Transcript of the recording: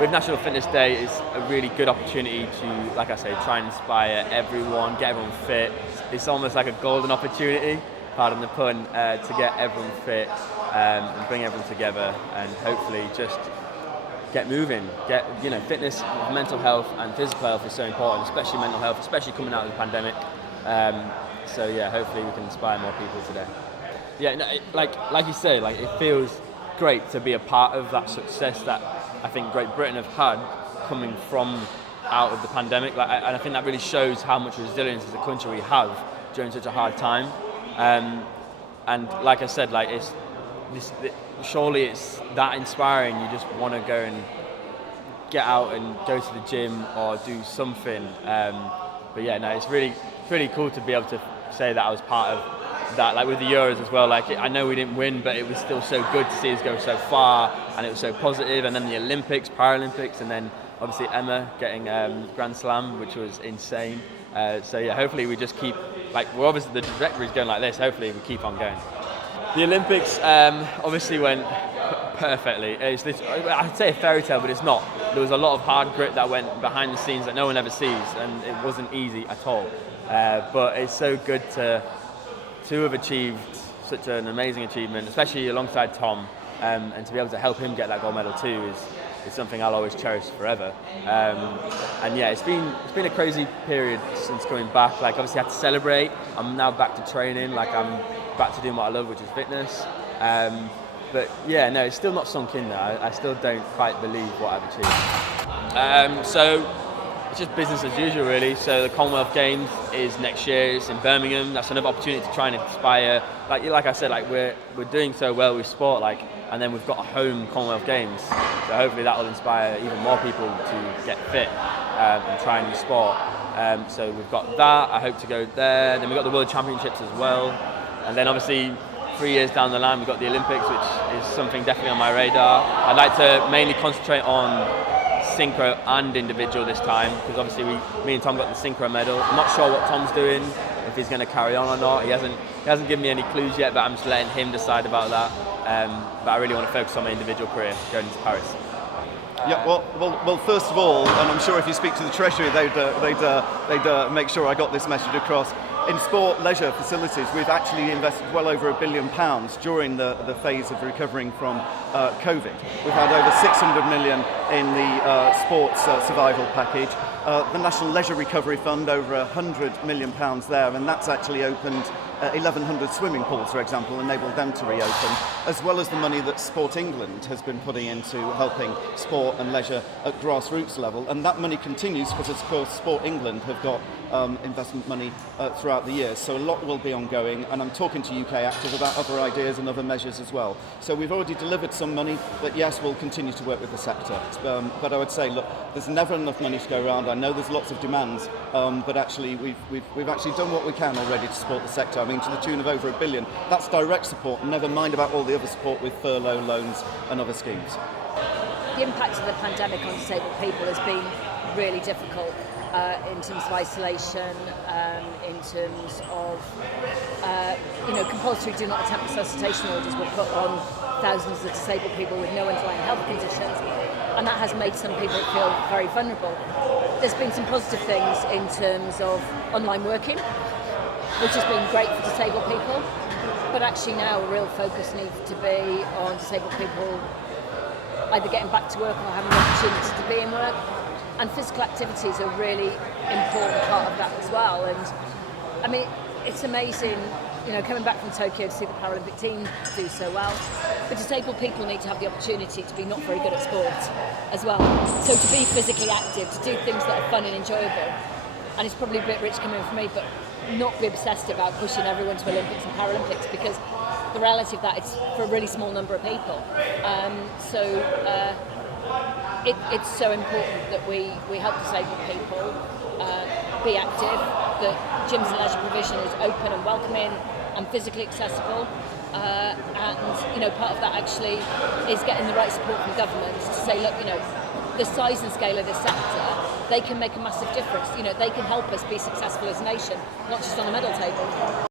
with National Fitness Day, it's a really good opportunity to, like I say, try and inspire everyone, get everyone fit. It's almost like a golden opportunity, pardon the pun, to get everyone fit and bring everyone together, and hopefully just get moving. Fitness, mental health and physical health is so important, especially mental health, especially coming out of the pandemic. Hopefully we can inspire more people today. Like you say, it feels great to be a part of that success that I think Great Britain have had coming from out of the pandemic. And I think that really shows how much resilience as a country we have during such a hard time. And like I said, surely it's that inspiring. You just want to go and get out and go to the gym or do something. It's really cool to be able to say that I was part of that, with the Euros as well. I know we didn't win, but it was still so good to see us go so far, and it was so positive. And then the Olympics, Paralympics, and then obviously Emma getting Grand Slam, which was insane. Hopefully we just keep, we're obviously the trajectory is going like this. Hopefully we keep on going. The Olympics obviously went perfectly. I'd say a fairy tale, but it's not. There was a lot of hard grit that went behind the scenes that no one ever sees, and it wasn't easy at all. But it's so good to have achieved such an amazing achievement, especially alongside Tom, and to be able to help him get that gold medal too is something I'll always cherish forever. It's been a crazy period since coming back. Obviously I had to celebrate. I'm now back to training. I'm back to doing what I love, which is fitness. It's still not sunk in there. I still don't quite believe what I've achieved. It's just business as usual, really. So the Commonwealth Games is next year. It's in Birmingham. That's another opportunity to try and inspire. Like I said, we're doing so well with sport, and then we've got a home Commonwealth Games. So hopefully that will inspire even more people to get fit and try new sport. So we've got that. I hope to go there. Then we've got the World Championships as well, and then obviously 3 years down the line we've got the Olympics, which is something definitely on my radar. I'd like to mainly concentrate on synchro and individual this time, because obviously me and Tom got the synchro medal. I'm not sure what Tom's doing, if he's going to carry on or not. He hasn't given me any clues yet, but I'm just letting him decide about that. But I really want to focus on my individual career going into Paris. Well. First of all, and I'm sure if you speak to the Treasury, they'd make sure I got this message across. In sport leisure facilities, we've actually invested well over £1 billion during the phase of recovering from COVID. We've had over 600 million in the sports survival package. The National Leisure Recovery Fund, over £100 million there, and that's actually opened 1,100 swimming pools, for example, enabled them to reopen, as well as the money that Sport England has been putting into helping sport and leisure at grassroots level. And that money continues because, of course, Sport England have got investment money throughout the year. So a lot will be ongoing, and I'm talking to UK Active about other ideas and other measures as well. So we've already delivered some money, but yes, we'll continue to work with the sector. But I would say, look, there's never enough money to go around. I know there's lots of demands, but actually we've actually done what we can already to support the sector. I mean, to the tune of over £1 billion. That's direct support, never mind about all the other support with furlough loans and other schemes. The impact of the pandemic on disabled people has been really difficult in terms of isolation, in terms of compulsory do not attempt resuscitation orders were put on thousands of disabled people with no underlying health conditions, and that has made some people feel very vulnerable. There's been some positive things in terms of online working, which has been great for disabled people, but actually now a real focus needs to be on disabled people either getting back to work or having the opportunity to be in work, and physical activity is a really important part of that as well. And I mean, it's amazing, coming back from Tokyo to see the Paralympic team do so well, but disabled people need to have the opportunity to be not very good at sport as well. So to be physically active, to do things that are fun and enjoyable, and it's probably a bit rich coming from me, but not be obsessed about pushing everyone to Olympics and Paralympics, because the reality of that is for a really small number of people. It's so important that we help disabled people be active, that gyms and leisure provision is open and welcoming and physically accessible, and part of that actually is getting the right support from governments to say, look, the size and scale of this sector, they can make a massive difference. They can help us be successful as a nation, not just on the medal table.